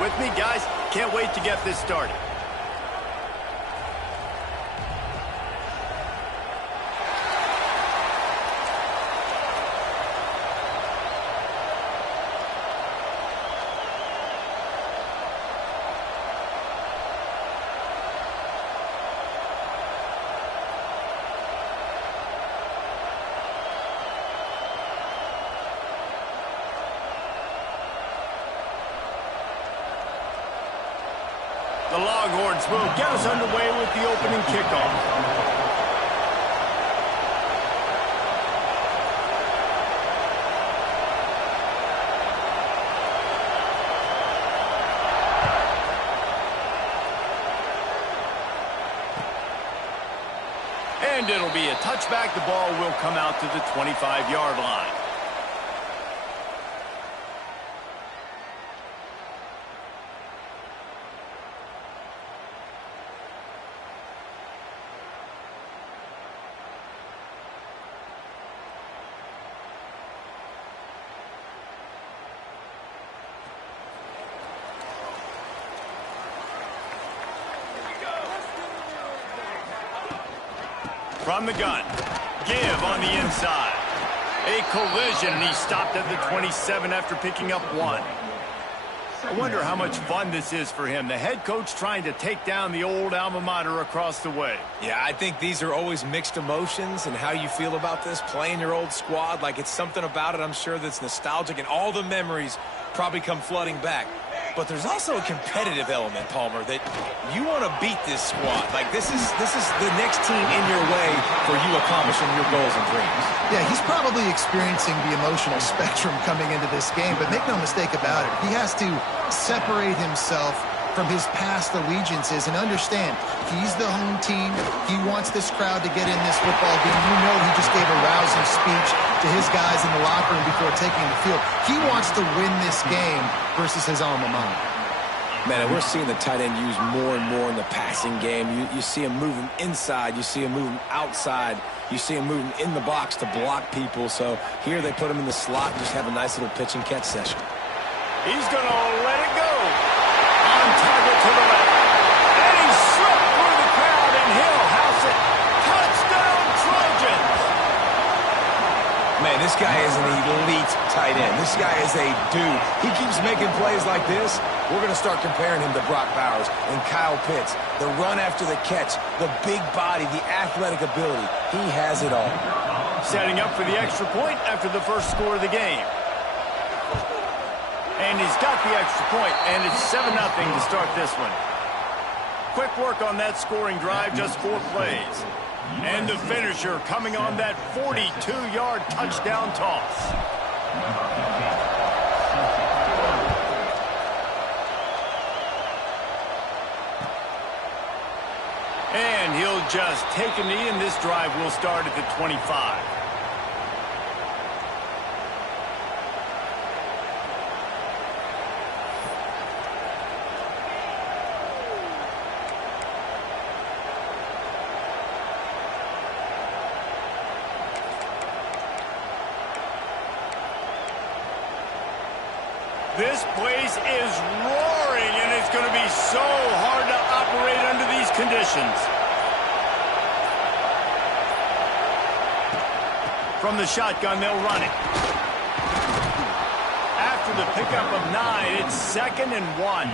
With me, guys? Can't wait to get this started. The Longhorns will get us underway with the opening kickoff. And it'll be a touchback. The ball will come out to the 25-yard line. From the gun, give on the inside. A collision, and he stopped at the 27 after picking up 1. I wonder how much fun this is for him. The head coach trying to take down the old alma mater across the way. Yeah, I think these are always mixed emotions and how you feel about this, playing your old squad. Like, it's something about it, I'm sure, that's nostalgic, and all the memories probably come flooding back. But there's also a competitive element, Palmer, that you want to beat this squad. Like, this is the next team in your way for you accomplishing your goals and dreams. Yeah, he's probably experiencing the emotional spectrum coming into this game, but make no mistake about it. He has to separate himself from his past allegiances and understand he's the home team. He wants this crowd to get in this football game. You know he just gave a rousing speech to his guys in the locker room before taking the field. He wants to win this game versus his alma mater. Man, and we're seeing the tight end used more and more in the passing game. You see him moving inside. You see him moving outside. You see him moving in the box to block people. So here they put him in the slot and just have a nice little pitch and catch session. He's going to let it go. On target to the left. And he slipped through the crowd, and he'll house it. Touchdown, Trojans! Man, this guy is an elite tight end. This guy is a dude. He keeps making plays like this. We're going to start comparing him to Brock Bowers and Kyle Pitts. The run after the catch, the big body, the athletic ability. He has it all. Setting up for the extra point after the first score of the game. And he's got the extra point, and it's 7-0 to start this one. Quick work on that scoring drive, just 4 plays. And the finisher coming on that 42-yard touchdown toss. And he'll just take a knee, and this drive will start at the 25. This place is roaring, and it's going to be so hard to operate under these conditions. From the shotgun, they'll run it. After the pickup of 9, it's 2nd and 1.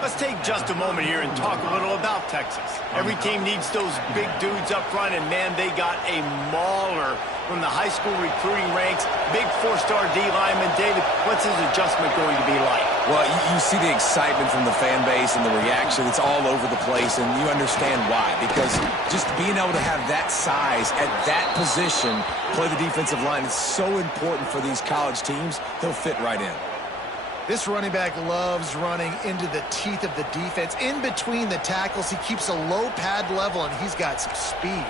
Let's take just a moment here and talk a little about Texas. Every team needs those big dudes up front, and man, they got a mauler from the high school recruiting ranks. Big 4-star D lineman. David, what's his adjustment going to be like? Well, you see the excitement from the fan base and the reaction. It's all over the place, and you understand why. Because just being able to have that size at that position, play the defensive line, is so important for these college teams. He'll fit right in. This running back loves running into the teeth of the defense. In between the tackles, he keeps a low pad level, and he's got some speed.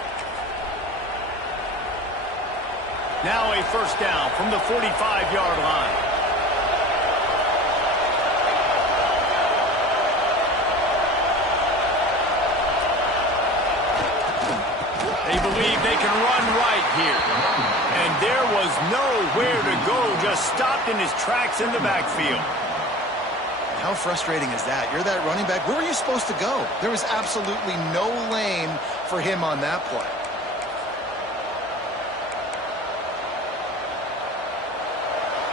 Now a first down from the 45-yard line. They believe they can run right here. And there was nowhere to go, just stopped in his tracks in the backfield. How how frustrating is that? You're that running back. Where were you supposed to go? There was absolutely no lane for him on that play.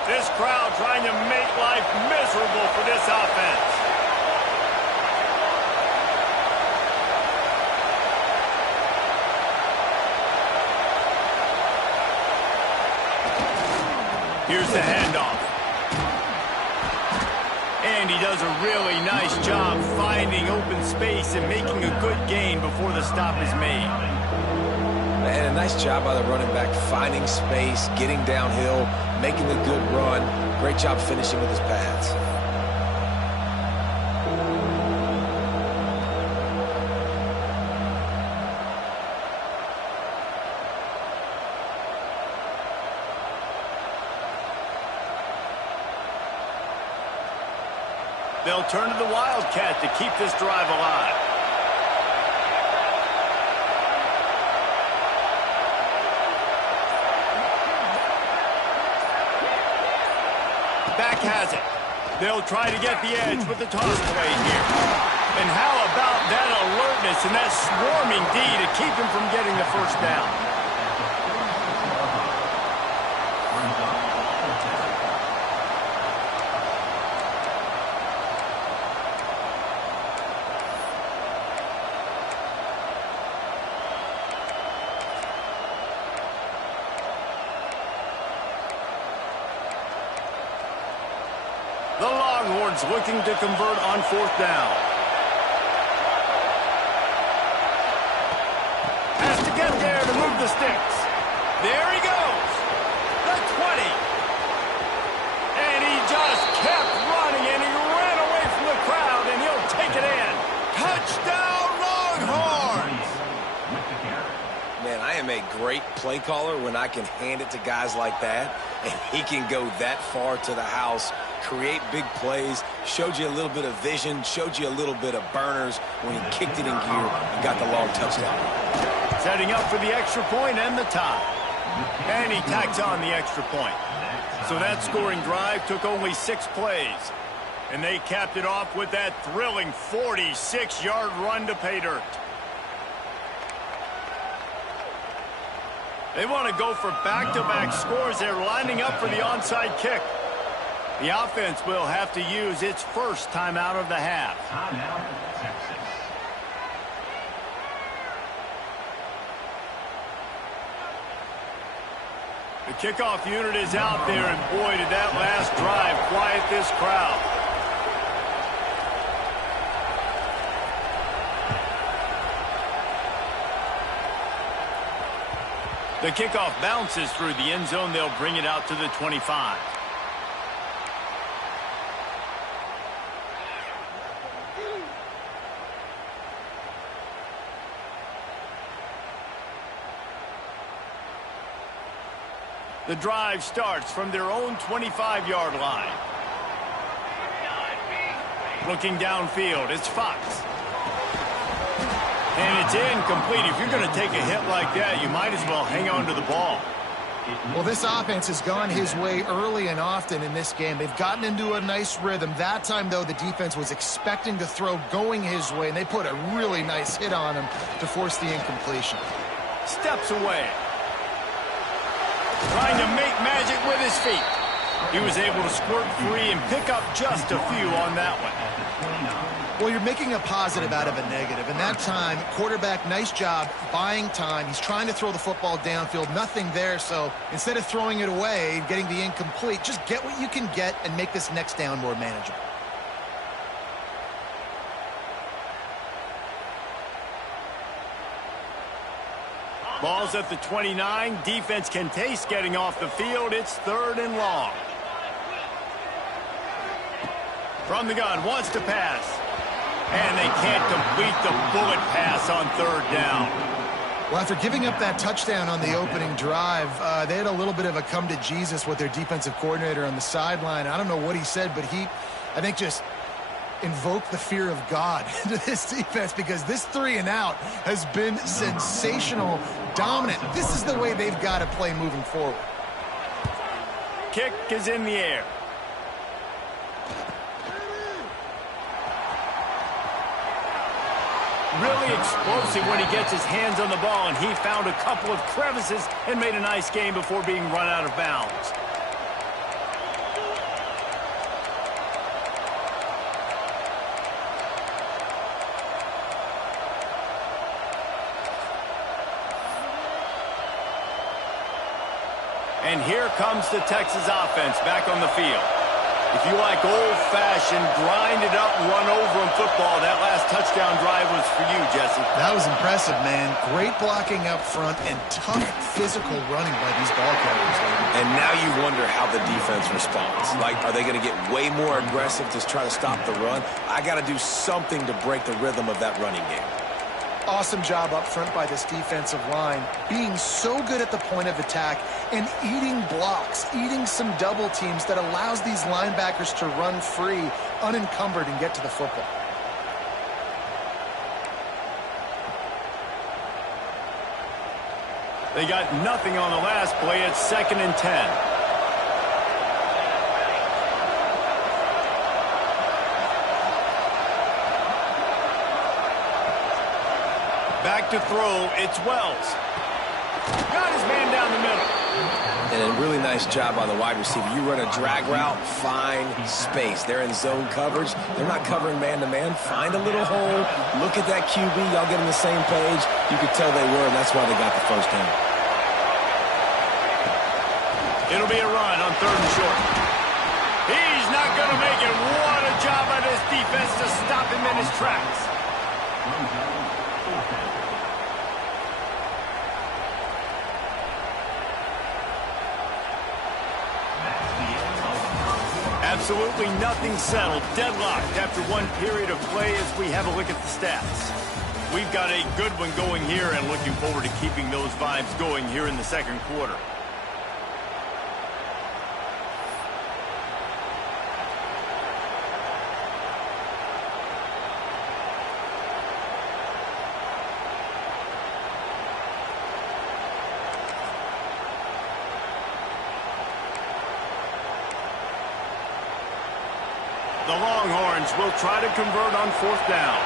This crowd trying to make life miserable for this offense. Here's the handoff. And he does a really nice job finding open space and making a good gain before the stop is made. And a nice job by the running back, finding space, getting downhill, making a good run. Great job finishing with his pads. They'll turn to the Wildcat to keep this drive alive. Back has it. They'll try to get the edge with the toss play here. And how about that alertness and that swarming D to keep him from getting the first down? The Longhorns looking to convert on fourth down. Has to get there to move the sticks. There he goes. The 20. And he just kept running, and he ran away from the crowd, and he'll take it in. Touchdown, Longhorns! Man, I am a great play caller when I can hand it to guys like that, and he can go that far to the house, create big plays, showed you a little bit of vision, showed you a little bit of burners when he kicked it in gear and got the long touchdown. Setting up for the extra point and the tie. And he tacks on the extra point. So that scoring drive took only 6 plays. And they capped it off with that thrilling 46-yard run to pay dirt. They want to go for back-to-back scores. They're lining up for the onside kick. The offense will have to use its first timeout of the half. The kickoff unit is out there, and boy, did that last drive quiet this crowd. The kickoff bounces through the end zone. They'll bring it out to the 25. The drive starts from their own 25-yard line. Looking downfield, it's Fox. And it's incomplete. If you're going to take a hit like that, you might as well hang on to the ball. Well, this offense has gone his way early and often in this game. They've gotten into a nice rhythm. That time, though, the defense was expecting to throw going his way, and they put a really nice hit on him to force the incompletion. Steps away. Trying to make magic with his feet. He was able to squirt free and pick up just a few on that one. Well, you're making a positive out of a negative. And that time, quarterback, nice job buying time. He's trying to throw the football downfield. Nothing there. So instead of throwing it away and getting the incomplete, just get what you can get and make this next down more manageable. Ball's at the 29. Defense can taste getting off the field. It's 3rd and long. From the gun, wants to pass. And they can't complete the bullet pass on 3rd down. Well, after giving up that touchdown on the opening drive, they had a little bit of a come to Jesus with their defensive coordinator on the sideline. I don't know what he said, but he, I think, just invoked the fear of God into this defense, because this 3 and out has been sensational, dominant. This is the way they've got to play moving forward. Kick is in the air. Really explosive when he gets his hands on the ball, and he found a couple of crevices and made a nice game before being run out of bounds. And here comes the Texas offense back on the field. If you like old-fashioned, grind-it-up, run-over-'em football, that last touchdown drive was for you, Jesse. That was impressive, man. Great blocking up front and tough physical running by these ball carriers. And now you wonder how the defense responds. Like, are they going to get way more aggressive to try to stop the run? I got to do something to break the rhythm of that running game. Awesome job up front by this defensive line, being so good at the point of attack and eating blocks, eating some double teams that allows these linebackers to run free, unencumbered, and get to the football. They got nothing on the last play. It's 2nd and 10. Back to throw, it's Wells. Got his man down the middle. And a really nice job by the wide receiver. You run a drag route, find space. They're in zone coverage. They're not covering man-to-man. Find a little hole. Look at that QB. Y'all get on the same page. You could tell they were, and that's why they got the first down. It'll be a run on 3rd and short. He's not going to make it. What a job by this defense to stop him in his tracks. Absolutely nothing settled. Deadlocked after one period of play as we have a look at the stats. We've got a good one going here and looking forward to keeping those vibes going here in the 2nd quarter. The Longhorns will try to convert on 4th down.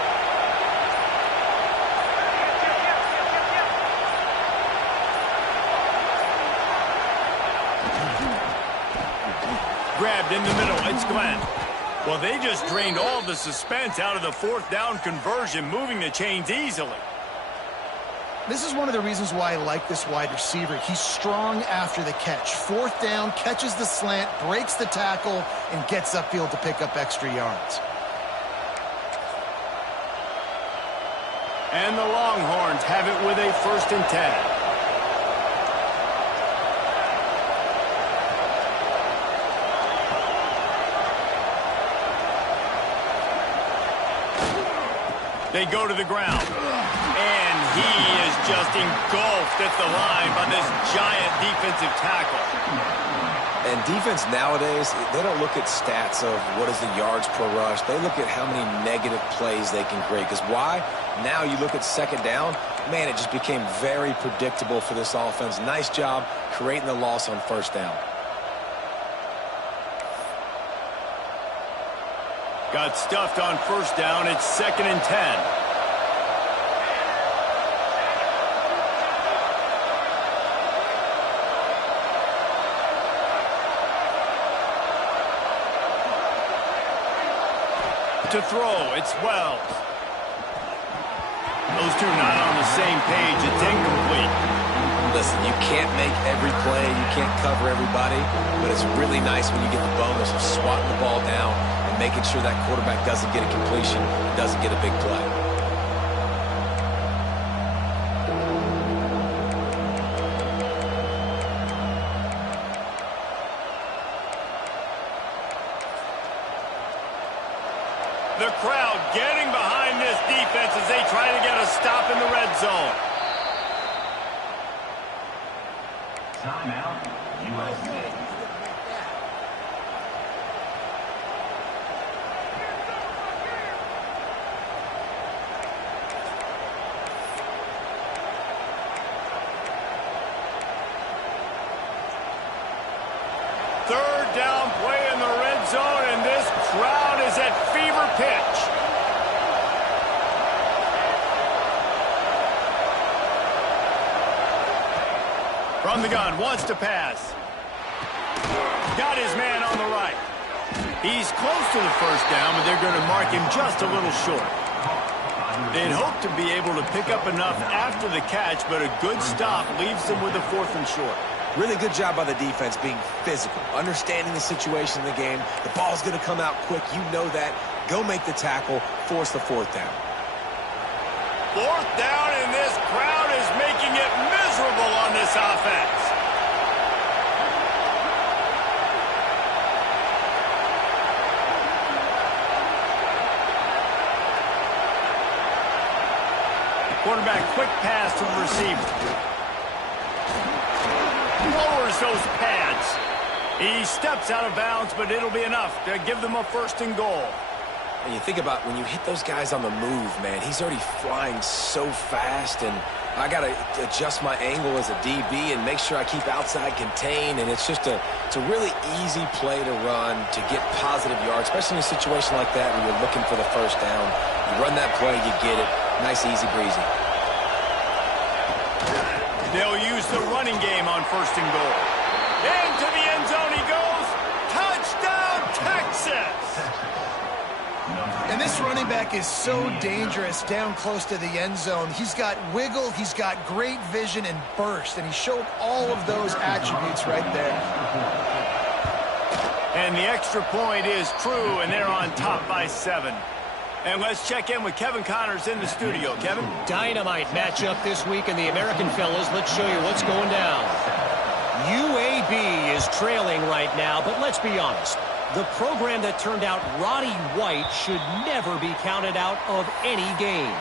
Grabbed in the middle, it's Glenn. Well, they just drained all the suspense out of the 4th down conversion, moving the chains easily. This is one of the reasons why I like this wide receiver. He's strong after the catch. 4th down, catches the slant, breaks the tackle, and gets upfield to pick up extra yards. And the Longhorns have it with a 1st and 10. They go to the ground. And he is just engulfed at the line by this giant defensive tackle. And defense nowadays, they don't look at stats of what is the yards per rush. They look at how many negative plays they can create. Because why? Now you look at 2nd down, man, it just became very predictable for this offense. Nice job creating the loss on 1st down. Got stuffed on 1st down. It's 2nd and 10. To throw, it's Wells. Those two not on the same page. It's incomplete. Listen, you can't make every play. You can't cover everybody. But it's really nice when you get the bonus of swatting the ball down and making sure that quarterback doesn't get a completion, doesn't get a big play. The crowd getting behind this defense as they try to get a stop in the red zone. Timeout, USA. Third down play in the red zone, and this crowd is at fever pitch. From the gun, wants to pass. Got his man on the right. He's close to the first down, but they're going to mark him just a little short. They'd hope to be able to pick up enough after the catch, but a good stop leaves them with a 4th and short. Really good job by the defense being physical, understanding the situation in the game. The ball's going to come out quick. You know that. Go make the tackle, force the 4th down. 4th down, and this crowd is making it miserable on this offense. Quarterback, quick pass to the receiver. Lowers those pads. He steps out of bounds, but it'll be enough to give them a 1st and goal. And you think about when you hit those guys on the move, man, he's already flying so fast, and I got to adjust my angle as a DB and make sure I keep outside contained, and it's a really easy play to run to get positive yards, especially in a situation like that when you're looking for the 1st down. You run that play, you get it. Nice, easy breezy. They'll use the running game on 1st and goal. Into the end zone he goes. Touchdown, Texas! And this running back is so dangerous down close to the end zone. He's got wiggle, he's got great vision and burst, and he showed all of those attributes right there. And the extra point is true, and they're on top by 7. And let's check in with Kevin Connors in the studio. Kevin? Dynamite matchup this week in the American fellas. Let's show you what's going down. UAB is trailing right now, but let's be honest. The program that turned out Roddy White should never be counted out of any game.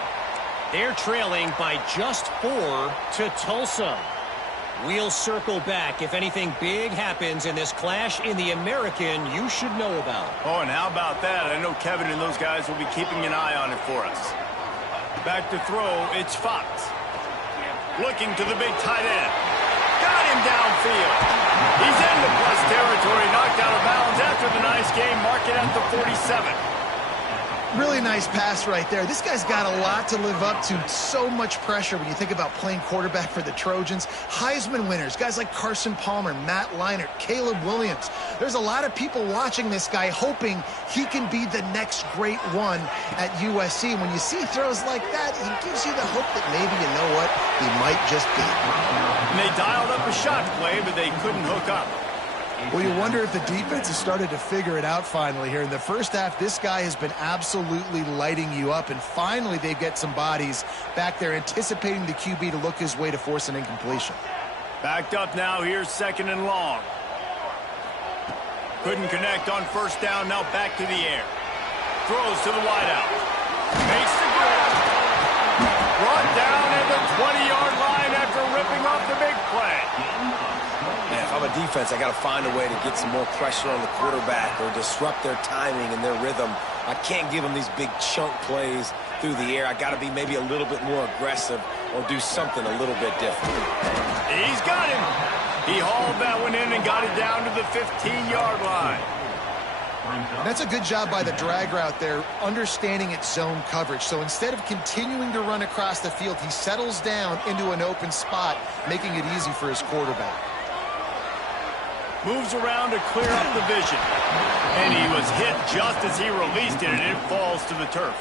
They're trailing by just 4 to Tulsa. We'll circle back if anything big happens in this clash in the American you should know about. Oh, and how about that? I know Kevin and those guys will be keeping an eye on it for us. Back to throw, it's Fox. Looking to the big tight end. Got him downfield. He's into plus territory, knocked out of bounds after the nice game. Mark it at the 47. Really nice pass right there. This guy's got a lot to live up to. So much pressure when you think about playing quarterback for the Trojans. Heisman winners, guys like Carson Palmer, Matt Leinart, Caleb Williams. There's a lot of people watching this guy hoping he can be the next great one at USC. When you see throws like that, it gives you the hope that maybe, you know what, he might just be. And they dialed up a shot play, but they couldn't hook up. Well, you wonder if the defense has started to figure it out finally here. In the first half, this guy has been absolutely lighting you up, and finally they get some bodies back there anticipating the QB to look his way to force an incompletion. Backed up now, here's 2nd and long. Couldn't connect on 1st down, now back to the air. Throws to the wideout. Makes the grab. Brought down at the 20-yard line after ripping off the big play. Man, if I'm a defense, I got to find a way to get some more pressure on the quarterback or disrupt their timing and their rhythm. I can't give them these big chunk plays through the air. I got to be maybe a little bit more aggressive or do something a little bit different. He's got him. He hauled that one in and got it down to the 15-yard line. That's a good job by the drag route there, understanding its zone coverage. So instead of continuing to run across the field, he settles down into an open spot, making it easy for his quarterback. Moves around to clear up the vision. And he was hit just as he released it, and it falls to the turf.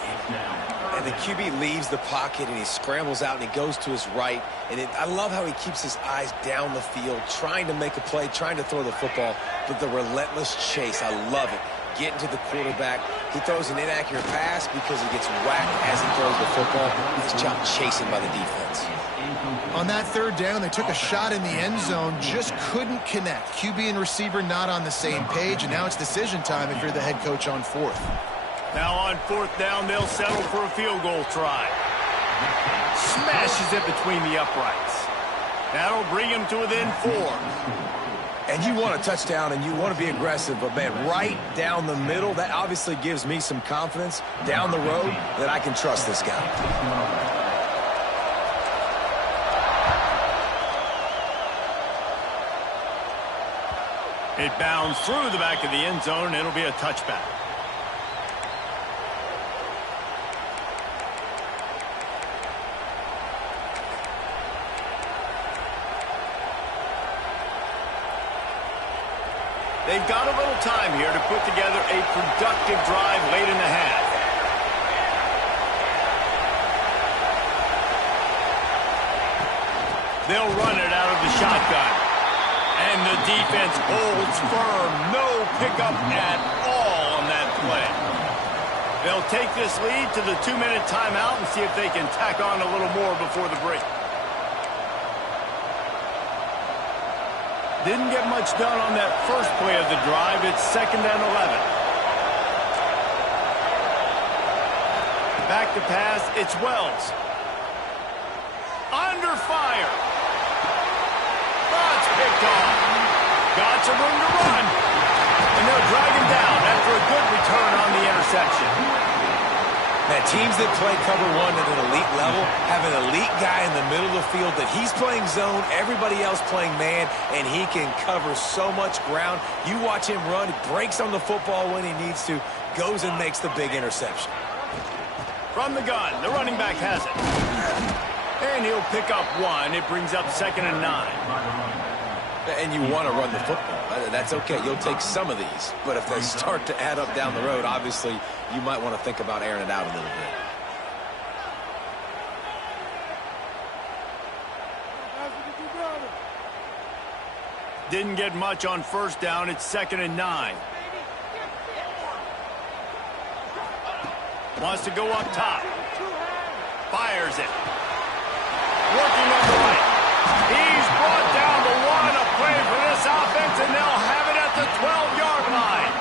And the QB leaves the pocket, and he scrambles out, and he goes to his right. And I love how he keeps his eyes down the field, trying to make a play, trying to throw the football, but the relentless chase, I love it. Getting to the quarterback. He throws an inaccurate pass because he gets whacked as he throws the football. Nice job chasing by the defense. On that 3rd down, they took a shot in the end zone, just couldn't connect. QB and receiver not on the same page, and now it's decision time if you're the head coach on 4th. Now on 4th down, they'll settle for a field goal try. Smashes it between the uprights. That'll bring him to within 4. And you want a touchdown and you want to be aggressive, but man, right down the middle, that obviously gives me some confidence down the road that I can trust this guy. It bounds through the back of the end zone, and it'll be a touchback. They've got a little time here to put together a productive drive late in the half. They'll run it out of the shotgun. And the defense holds firm. No pickup at all on that play. They'll take this lead to the 2-minute timeout and see if they can tack on a little more before the break. Didn't get much done on that first play of the drive. It's 2nd and 11. Back to pass. It's Wells. Under fire. That's picked off. Got some room to run. And they'll drag him down after a good return on the interception. Man, teams that play cover one at an elite level have an elite guy in the middle of the field that he's playing zone, everybody else playing man, and he can cover so much ground. You watch him run, breaks on the football when he needs to, goes and makes the big interception. From the gun, the running back has it. And he'll pick up one. It brings up 2nd and 9. And you want to run the football. That's okay. You'll take some of these. But if they start to add up down the road, obviously, you might want to think about airing it out a little bit. Didn't get much on first down. It's 2nd and 9. Wants to go up top. Fires it. Working on the right. He's brought down the one. A play for this offense, and they'll have it at the 12-yard line.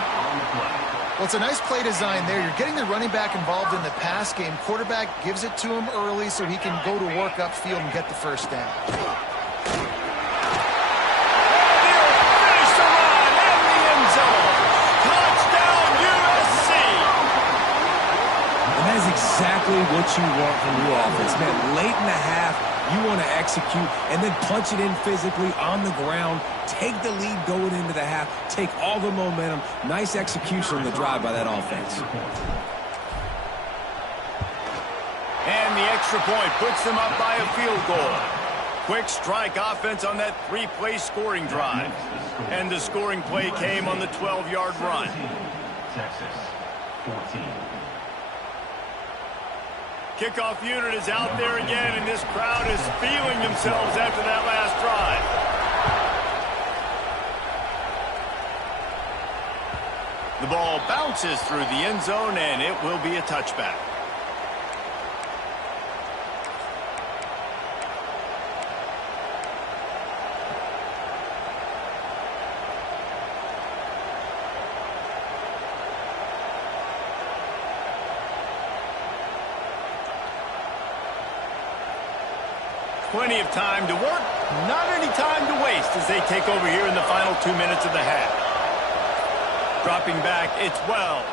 Well, it's a nice play design there. You're getting the running back involved in the pass game. Quarterback gives it to him early so he can go to work upfield and get the first down. Exactly what you want from your offense, man. Late in the half, you want to execute and then punch it in physically on the ground, take the lead going into the half, take all the momentum. Nice execution on the drive by that offense. And the extra point puts them up by a field goal. Quick strike offense on that 3-play scoring drive. And the scoring play came on the 12-yard run. Texas, 14. Kickoff unit is out there again, and this crowd is feeling themselves after that last drive. The ball bounces through the end zone, and it will be a touchback. Plenty of time to work, not any time to waste as they take over here in the final 2 minutes of the half. Dropping back, it's Wells.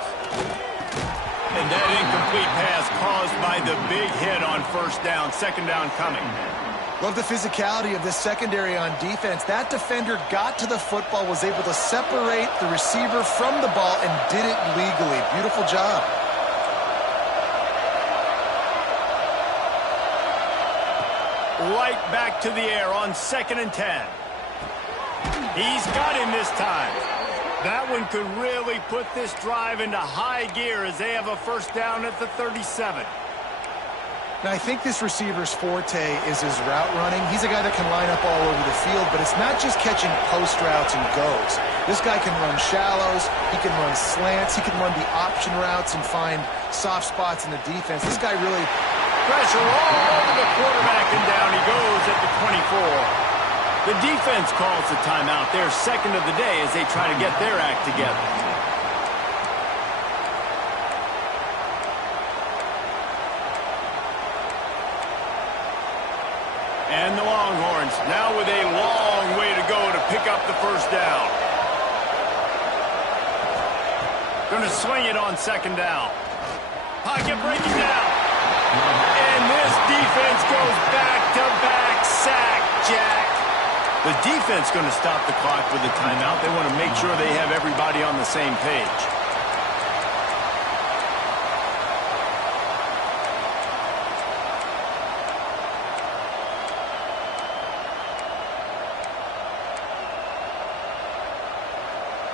And that incomplete pass caused by the big hit on first down, 2nd down coming. Love the physicality of this secondary on defense. That defender got to the football, was able to separate the receiver from the ball, and did it legally. Beautiful job. Right back to the air on 2nd and 10. He's got him this time. That one could really put this drive into high gear as they have a first down at the 37. Now, I think this receiver's forte is his route running. He's a guy that can line up all over the field, but it's not just catching post routes and goes. This guy can run shallows, he can run slants, he can run the option routes and find soft spots in the defense. This guy really... Pressure all over the quarterback, and down he goes at the 24. The defense calls the timeout. Their 2nd of the day as they try to get their act together. And the Longhorns now with a long way to go to pick up the first down. Going to swing it on 2nd down. Pocket breaking down. And this defense goes back-to-back sack, Jack. The defense going to stop the clock with a timeout. They want to make sure they have everybody on the same page.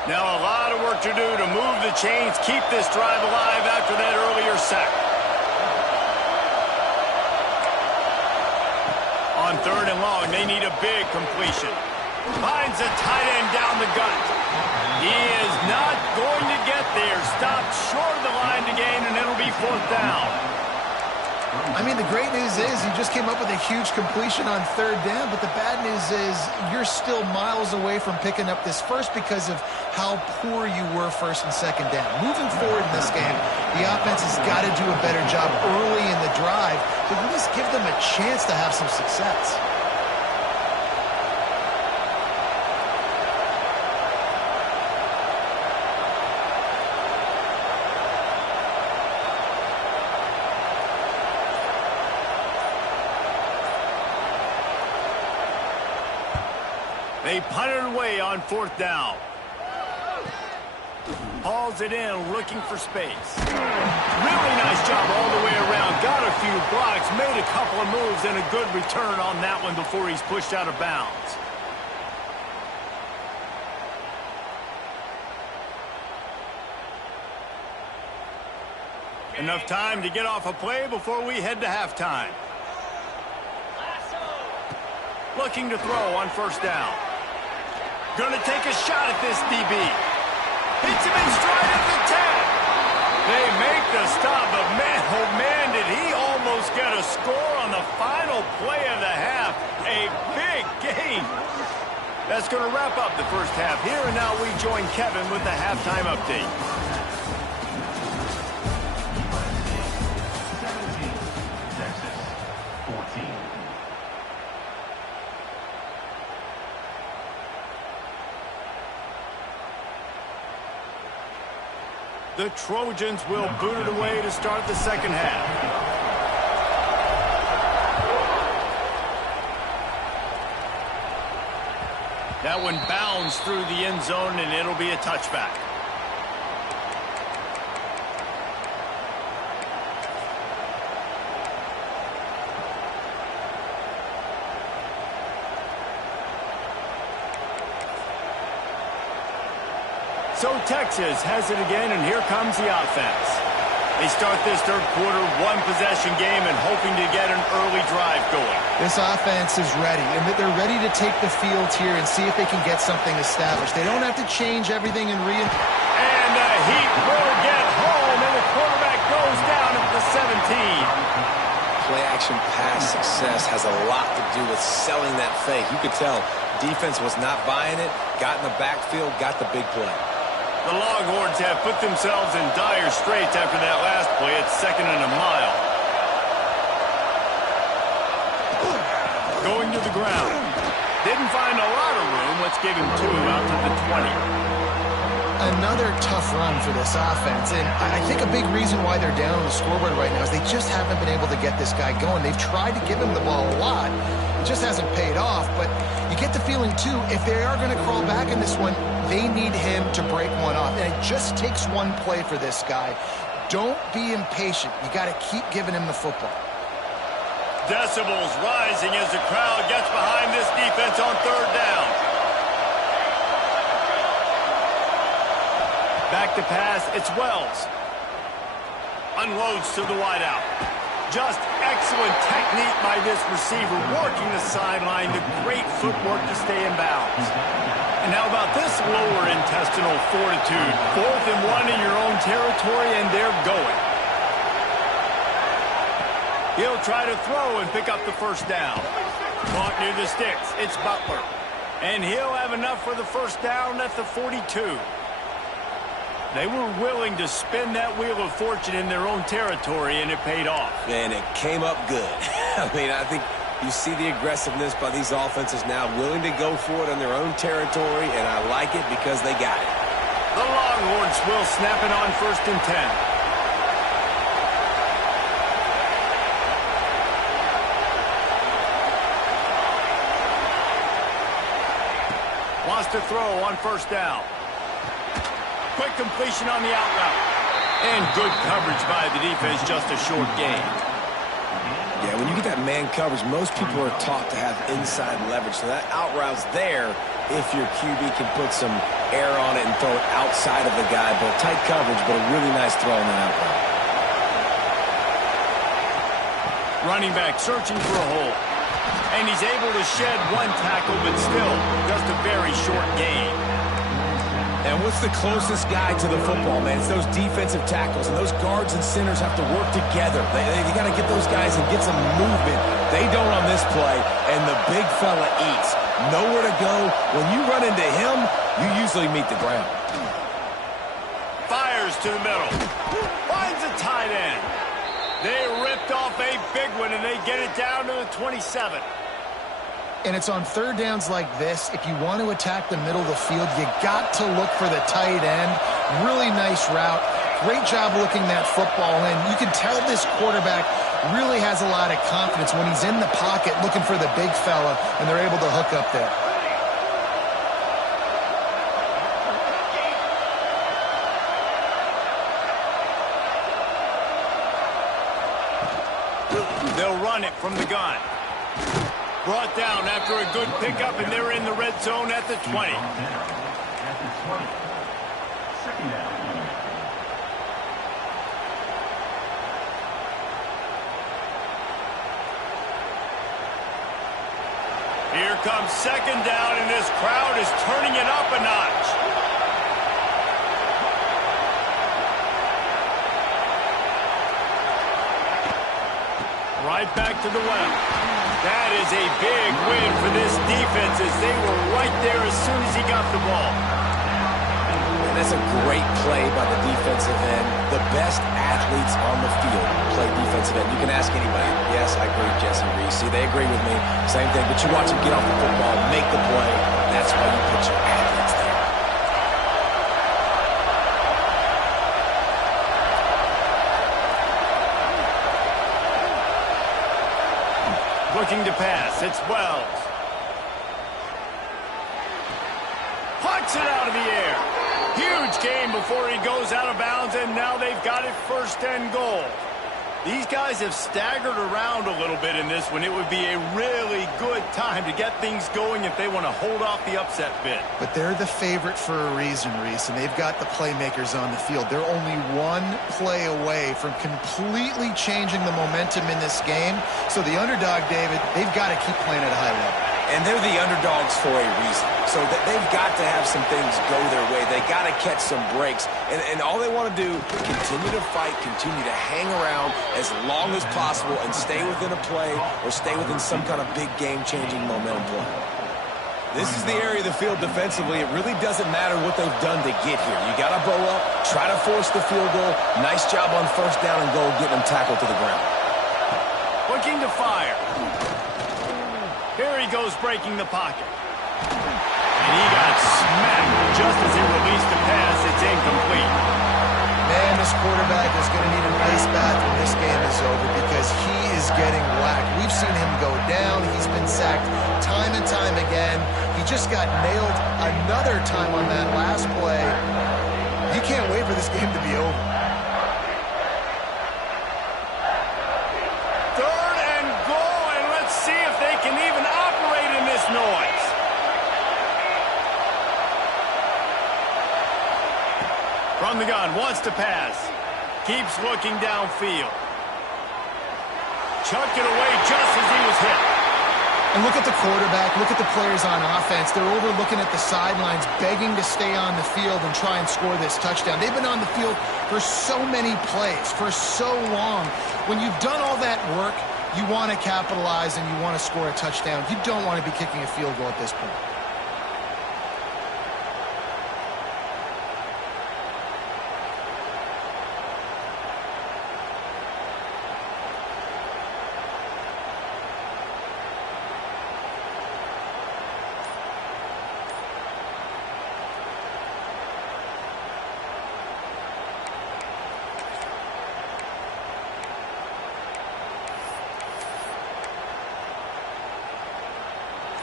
Now a lot of work to do to move the chains, keep this drive alive after that earlier sack. On 3rd and long, they need a big completion. Finds a tight end down the gut. He is not going to get there. Stopped short of the line to gain, and it'll be 4th down. I mean, the great news is he just came up with a huge completion on 3rd down, but the bad news is you're still miles away from picking up this first because of how poor you were 1st and 2nd down. Moving forward in this game, the offense has got to do a better job early in the drive to at least give them a chance to have some success. They punted away on 4th down. Hauls it in, looking for space. Really nice job all the way around. Got a few blocks, made a couple of moves, and a good return on that one before he's pushed out of bounds. Enough time to get off a play before we head to halftime. Looking to throw on 1st down. Going to take a shot at this DB. Hits him in stride at the 10. They make the stop, but man, oh man, did he almost get a score on the final play of the half. A big gain. That's going to wrap up the first half here, and now we join Kevin with the halftime update. 17, Texas, 14. The Trojans will boot it away to start the second half. That one bounds through the end zone, and it'll be a touchback. So Texas has it again, and here comes the offense. They start this third quarter, one-possession game, and hoping to get an early drive going. This offense is ready, and they're ready to take the field here and see if they can get something established. They don't have to change everything and And the Heat will get home, and the quarterback goes down at the 17. Play-action pass success has a lot to do with selling that fake. You could tell defense was not buying it, got in the backfield, got the big play. The Longhorns have put themselves in dire straits after that last play. It's 2nd and a mile. Going to the ground. Didn't find a lot of room. Let's give him 2 out to the 20. Another tough run for this offense, and I think a big reason why they're down on the scoreboard right now is they just haven't been able to get this guy going. They've tried to give him the ball a lot. It just hasn't paid off, but you get the feeling, too, if they are going to crawl back in this one, they need him to break one off, and it just takes one play for this guy. Don't be impatient. You got to keep giving him the football. Decibels rising as the crowd gets behind this defense on 3rd down. Back to pass, it's Wells. Unloads to the wideout. Just excellent technique by this receiver, working the sideline, the great footwork to stay in bounds. And how about this lower intestinal fortitude? 4th and 1 in your own territory, and they're going. He'll try to throw and pick up the 1st down. Caught near the sticks, it's Butler. And he'll have enough for the 1st down at the 42. They were willing to spin that wheel of fortune in their own territory, and it paid off. And it came up good. I mean, I think you see the aggressiveness by these offenses now, willing to go for it on their own territory, and I like it because they got it. The Longhorns will snap it on 1st and 10. Wants to throw on 1st down. Quick completion on the out route. And good coverage by the defense, just a short gain. Yeah, when you get that man coverage, most people are taught to have inside leverage. So that out route's there if your QB can put some air on it and throw it outside of the guy. But tight coverage, but a really nice throw on that out route. Running back searching for a hole. And he's able to shed one tackle, but still just a very short gain. And what's the closest guy to the football, man? It's those defensive tackles, and those guards and centers have to work together. They got to get those guys and get some movement. They don't on this play, and the big fella eats. Nowhere to go. When you run into him, you usually meet the ground. Fires to the middle. Finds a tight end. They ripped off a big one, and they get it down to the 27. And it's on third downs like this. If you want to attack the middle of the field, you got to look for the tight end. Really nice route. Great job looking that football in. You can tell this quarterback really has a lot of confidence when he's in the pocket looking for the big fella, and they're able to hook up there. They'll run it from the gun. Brought down after a good pickup, and they're in the red zone at the 20. At the 20. Second down. Here comes second down, and this crowd is turning it up a notch. Right back to the well. That is a big win for this defense as they were right there as soon as he got the ball. And that's a great play by the defensive end. The best athletes on the field play defensive end. You can ask anybody. Yes, I agree, Jesse Reese. See, they agree with me. Same thing. But you watch them get off the football, make the play. That's why you put your athletes there. Looking to pass. It's Wells. Pucks it out of the air. Huge game before he goes out of bounds, and now they've got it first and goal. These guys have staggered around a little bit in this one. It would be a really good time to get things going if they want to hold off the upset bid. But they're the favorite for a reason, Reese, and they've got the playmakers on the field. They're only one play away from completely changing the momentum in this game. So the underdog, David, they've got to keep playing at a high level. And they're the underdogs for a reason. So that they've got to have some things go their way. They got to catch some breaks. And all they want to do, continue to fight, continue to hang around as long as possible and stay within a play or stay within some kind of big game-changing momentum play. This is the area of the field defensively. It really doesn't matter what they've done to get here. You got to bow up, try to force the field goal. Nice job on first down and goal, getting them tackled to the ground. Looking to fire. Here he goes breaking the pocket. And he got smacked just as he released the pass. It's incomplete. Man, this quarterback is going to need a nice bath when this game is over because he is getting whacked. We've seen him go down. He's been sacked time and time again. He just got nailed another time on that last play. You can't wait for this game to be over. Third and goal, and let's see if they can even operate in this noise. From the gun, wants to pass. Keeps looking downfield. Chucked it away just as he was hit. And look at the quarterback, look at the players on offense. They're overlooking at the sidelines, begging to stay on the field and try and score this touchdown. They've been on the field for so many plays, for so long. When you've done all that work, you want to capitalize and you want to score a touchdown. You don't want to be kicking a field goal at this point.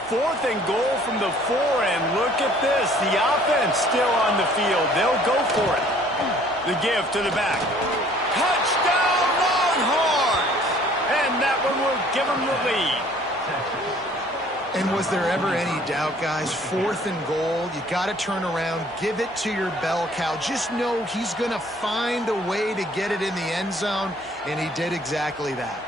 Fourth and goal from the 4, and look at this. The offense still on the field. They'll go for it. The give to the back. Touchdown, Longhorns! And will give them the lead. And was there ever any doubt, guys? 4th and goal. You got to turn around, give it to your bell cow. Just know he's going to find a way to get it in the end zone, and he did exactly that.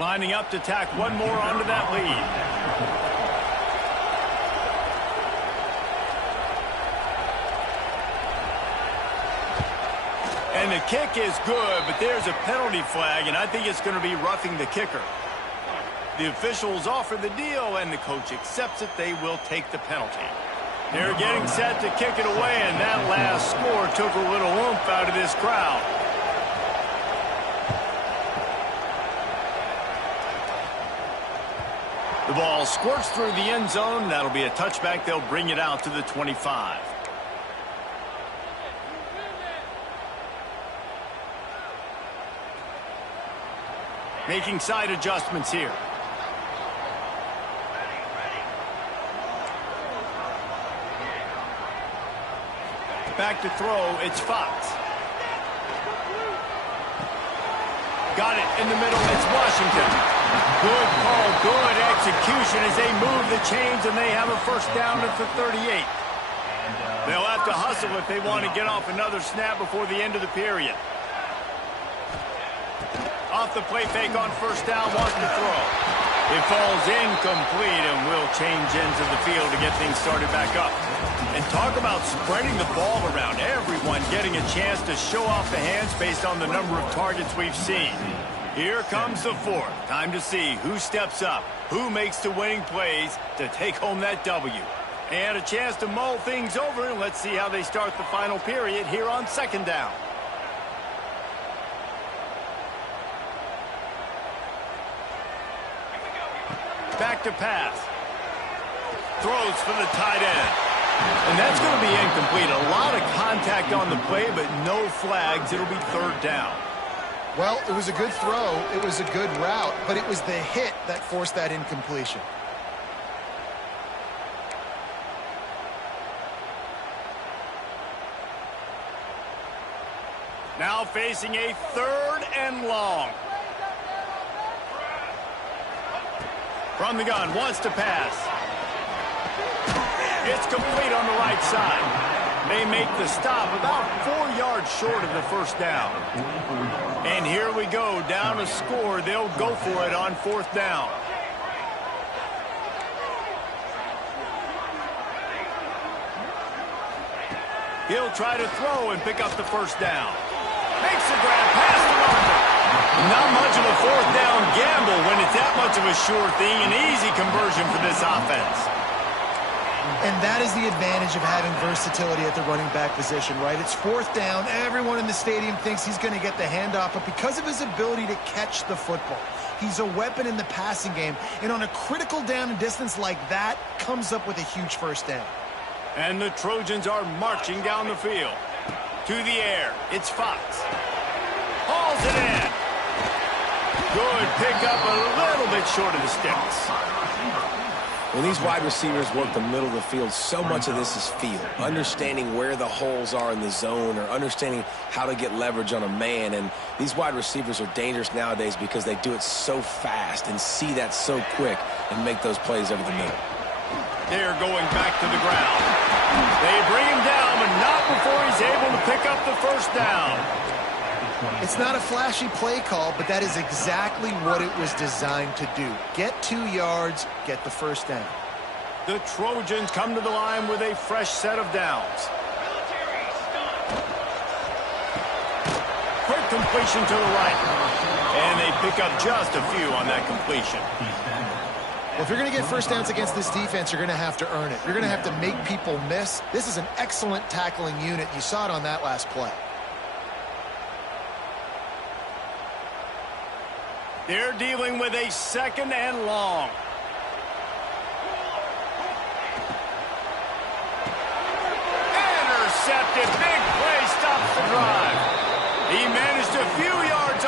Lining up to tack one more onto that lead. And the kick is good, but there's a penalty flag, and I think it's going to be roughing the kicker. The officials offer the deal, and the coach accepts it. They will take the penalty. They're getting set to kick it away, and that last score took a little oomph out of this crowd. The ball squirts through the end zone. That'll be a touchback. They'll bring it out to the 25. Making side adjustments here. Back to throw. It's Fox. Got it in the middle. It's Washington. Good call, good execution as they move the chains, and they have a first down at the 38. They'll have to hustle if they want to get off another snap before the end of the period. Off the play fake on first down, wants to throw. It falls incomplete, and will change ends of the field to get things started back up. And talk about spreading the ball around. Everyone getting a chance to show off the hands based on the number of targets we've seen. Here comes the 4th. Time to see who steps up, who makes the winning plays to take home that W. And a chance to mull things over. Let's see how they start the final period here on 2nd down. Back to pass. Throws for the tight end. And that's going to be incomplete. A lot of contact on the play, but no flags. It'll be 3rd down. Well, it was a good throw, it was a good route, but it was the hit that forced that incompletion. Now facing a 3rd and long. From the gun, wants to pass. It's complete on the right side. They make the stop about 4 yards short of the first down. And here we go, down a score. They'll go for it on 4th down. He'll try to throw and pick up the first down. Makes the grab, pass to Martin. Not much of a 4th down gamble when it's that much of a sure thing. An easy conversion for this offense. And that is the advantage of having versatility at the running back position, right? It's 4th down. Everyone in the stadium thinks he's going to get the handoff, but because of his ability to catch the football, he's a weapon in the passing game. And on a critical down and distance like that, comes up with a huge first down. And the Trojans are marching down the field. To the air, it's Fox. Hauls it in. Good pickup, a little bit short of the sticks. When these wide receivers work the middle of the field, so much of this is feel. Understanding where the holes are in the zone or understanding how to get leverage on a man. And these wide receivers are dangerous nowadays because they do it so fast and see that so quick and make those plays over the middle. They're going back to the ground. They bring him down, but not before he's able to pick up the first down. It's not a flashy play call, but that is exactly what it was designed to do. Get 2 yards, get the first down. The Trojans come to the line with a fresh set of downs. Quick completion to the right. And they pick up just a few on that completion. Well, if you're going to get first downs against this defense, you're going to have to earn it. You're going to have to make people miss. This is an excellent tackling unit. You saw it on that last play. They're dealing with a 2nd and long. Intercepted. Big play stops the drive. He managed a few yards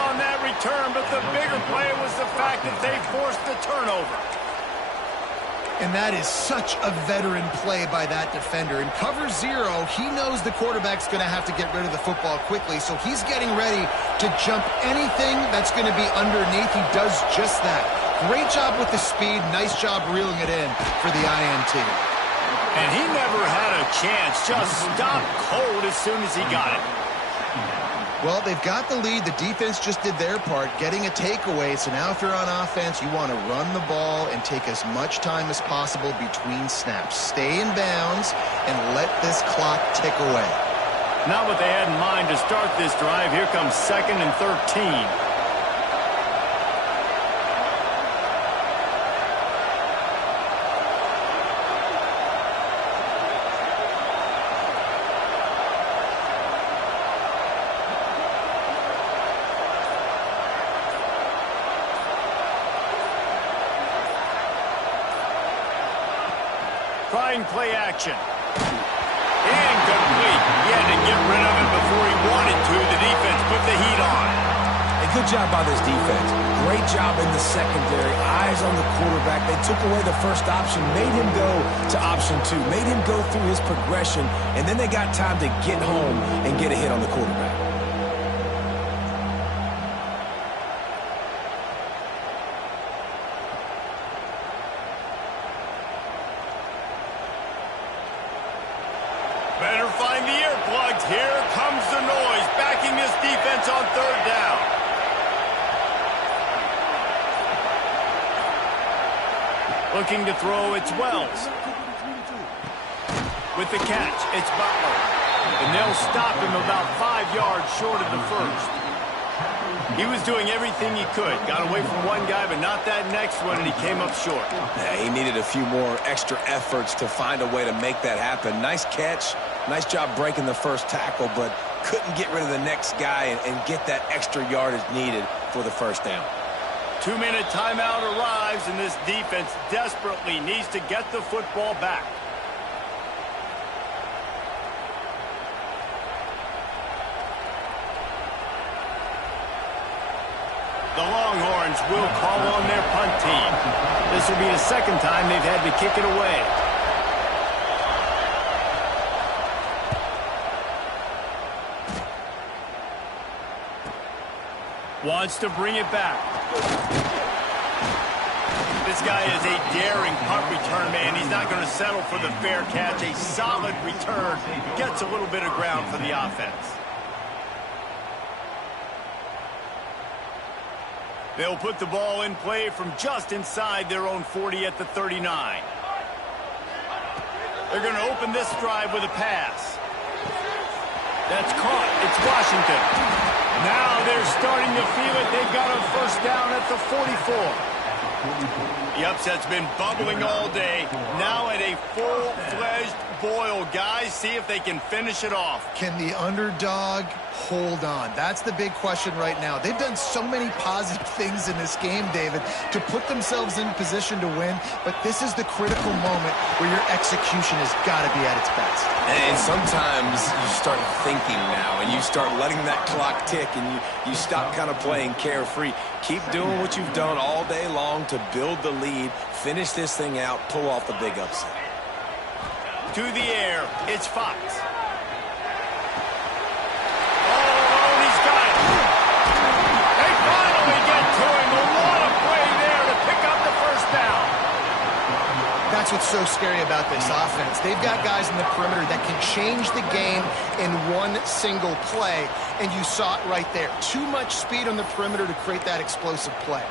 return, but the bigger play was the fact that they forced the turnover. And that is such a veteran play by that defender. In cover 0, he knows the quarterback's going to have to get rid of the football quickly, so he's getting ready to jump anything that's going to be underneath. He does just that. Great job with the speed. Nice job reeling it in for the INT. And he never had a chance. Just stopped cold as soon as he got it. Well, they've got the lead. The defense just did their part, getting a takeaway. So now if you're on offense, you want to run the ball and take as much time as possible between snaps. Stay in bounds and let this clock tick away. Not what they had in mind to start this drive. Here comes 2nd and 13. Trying play action. Incomplete. He had to get rid of it before he wanted to. The defense put the heat on. A good job by this defense. Great job in the secondary. Eyes on the quarterback. They took away the first option, made him go to option 2, made him go through his progression, and then they got time to get home and get a hit on the quarterback. Better find the earplugs. Here comes the noise, backing this defense on 3rd down. Looking to throw, it's Wells. With the catch, it's Butler. And they'll stop him about 5 yards short of the first. He was doing everything he could. Got away from one guy, but not that next one, and he came up short. Yeah, he needed a few more extra efforts to find a way to make that happen. Nice catch. Nice job breaking the first tackle, but couldn't get rid of the next guy and get that extra yardage needed for the first down. 2-minute timeout arrives, and this defense desperately needs to get the football back. The Longhorns will call on their punt team. This will be the 2nd time they've had to kick it away. Wants to bring it back. This guy is a daring punt return man. He's not going to settle for the fair catch. A solid return. Gets a little bit of ground for the offense. They'll put the ball in play from just inside their own 40 at the 39. They're going to open this drive with a pass. That's caught. It's Washington. Now they're starting to feel it. They've got a first down at the 44. The upset's been bubbling all day. Now at a full-fledged boil. Guys, see if they can finish it off. Can the underdog hold on? That's the big question right now. They've done so many positive things in this game, David, to put themselves in position to win, but this is the critical moment where your execution has got to be at its best. And sometimes you start thinking now, and you start letting that clock tick, and you stop kind of playing carefree. Keep doing what you've done all day long to build the lead, finish this thing out, pull off the big upset. To the air, it's Fox. That's what's so scary about this offense. They've got guys in the perimeter that can change the game in one single play, and you saw it right there. Too much speed on the perimeter to create that explosive play.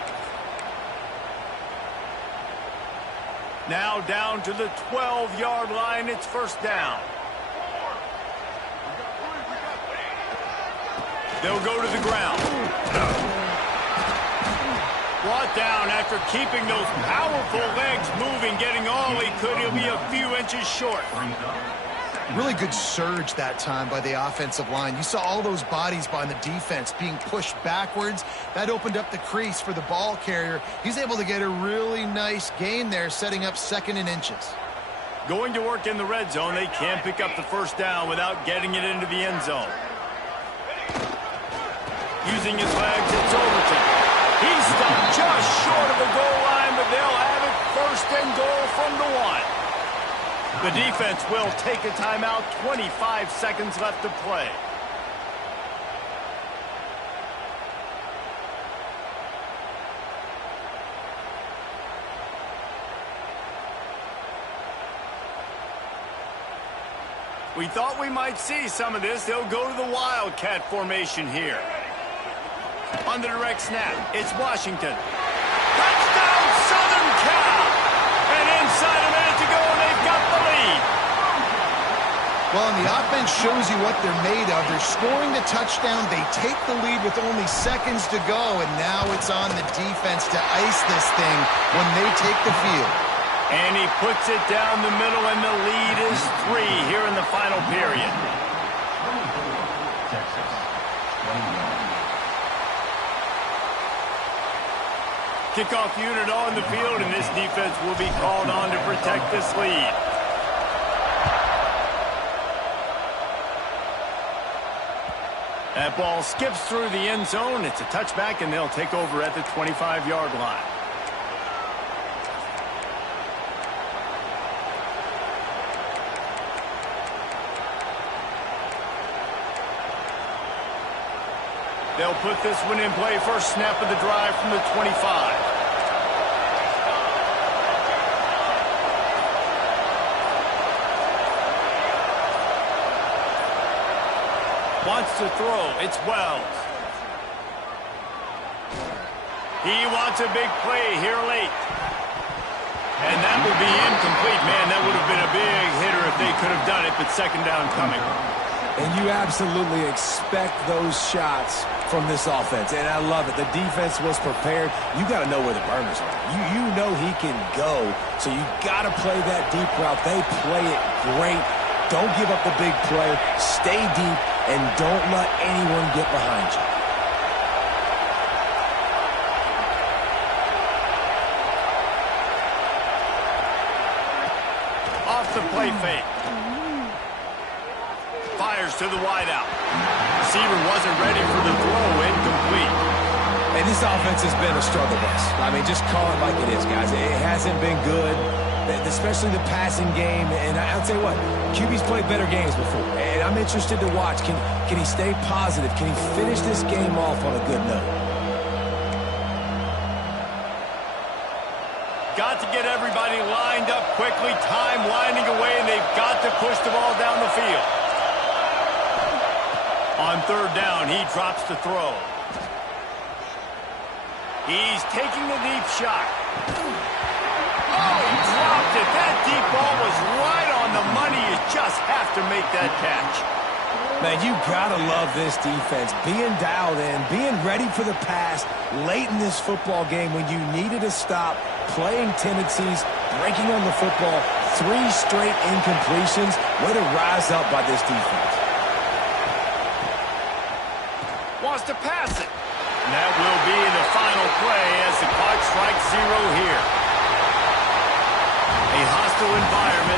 Now down to the 12-yard line. It's first down. They'll go to the ground. Brought down after keeping those powerful legs moving, getting all he could. He'll be a few inches short. Really good surge that time by the offensive line. You saw all those bodies by the defense being pushed backwards. That opened up the crease for the ball carrier. He's able to get a really nice gain there, setting up 2nd and inches. Going to work in the red zone. They can't pick up the first down without getting it into the end zone. Using his legs, it's Overton. He's stopped just short of the goal line, but they'll have it first and goal from the 1. The defense will take a timeout. 25 seconds left to play. We thought we might see some of this. They'll go to the Wildcat formation here. On the direct snap, it's Washington. Touchdown, Southern Cal! And inside a minute to go, and they've got the lead. Well, and the offense shows you what they're made of. They're scoring the touchdown. They take the lead with only seconds to go, and now it's on the defense to ice this thing when they take the field. And he puts it down the middle, and the lead is 3 here in the final period. Texas, 21. Kickoff unit on the field, and this defense will be called on to protect this lead. That ball skips through the end zone. It's a touchback, and they'll take over at the 25-yard line. They'll put this one in play. First snap of the drive from the 25. Wants to throw. It's Wells. He wants a big play here late. And that will be incomplete. Man, that would have been a big hitter if they could have done it, but second down coming. And you absolutely expect those shots from this offense, and I love it. The defense was prepared. You got to know where the burners are. You know he can go, so you got to play that deep route. They play it great. Don't give up the big play. Stay deep, and don't let anyone get behind you. Off the play fake. Fires to the wideout. Receiver wasn't ready for the throw. Incomplete. And this offense has been a struggle bus. I mean, just call it like it is, guys. It hasn't been good, especially the passing game. And I'll tell you what, QB's played better games before. And I'm interested to watch. Can he stay positive? Can he finish this game off on a good note? Got to get everybody lined up quickly. Time winding away, and they've got to push the ball down the field. On third down, he drops the throw. He's taking the deep shot. Oh, he dropped it. That deep ball was right on the money. You just have to make that catch. Man, you gotta love this defense. Being dialed in, being ready for the pass late in this football game when you needed to stop, playing tendencies, breaking on the football, 3 straight incompletions. Way to rise up by this defense. Wants to pass it. And that will be the final play as the clock strikes 0 here. A hostile environment.